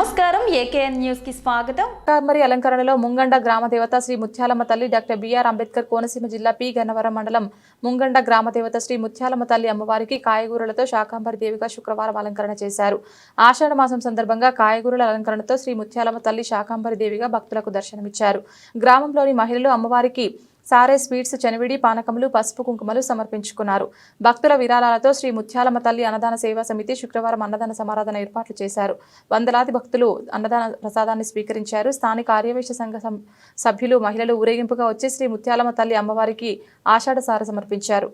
నమస్కారం AKN news కి స్వాగతం. కామరి అలంకరణలో ముంగండ గ్రామ దేవత శ్రీ ముత్యాలమ్మ తల్లి డాక్టర్ బిఆర్ అంబేద్కర్ కోనసీమ జిల్లా పి గన్నవరం మండలం ముంగండ గ్రామ దేవత శ్రీ ముత్యాలమ్మ తల్లి అమ్మవారికి కాయగూరలతో శాకాంబరి దేవిగా శుక్రవారం అలంకరణ చేశారు. ఆషాఢ మాసం సందర్భంగా కాయగూరల అలంకరణతో శ్రీ ముత్యాలమ్మ తల్లి శాకాంబరి దేవిగా భక్తులకు దర్శనమిచ్చారు. గ్రామంలోని మహిళలు అమ్మవారికి సారే స్వీట్స్, చనివిడి, పానకములు, పసుపు కుంకుమలు సమర్పించుకున్నారు. భక్తుల విరాళాలతో శ్రీ ముత్యాలమ్మ తల్లి అన్నదాన సేవా సమితి శుక్రవారం అన్నదాన సమారాధన ఏర్పాట్లు చేశారు. వందలాది భక్తులు అన్నదాన ప్రసాదాన్ని స్వీకరించారు. స్థానిక ఆర్యవైశ్య సంఘ సభ్యులు, మహిళలు ఊరేగింపుగా వచ్చి శ్రీ ముత్యాలమ్మ తల్లి అమ్మవారికి ఆషాఢ సార సమర్పించారు.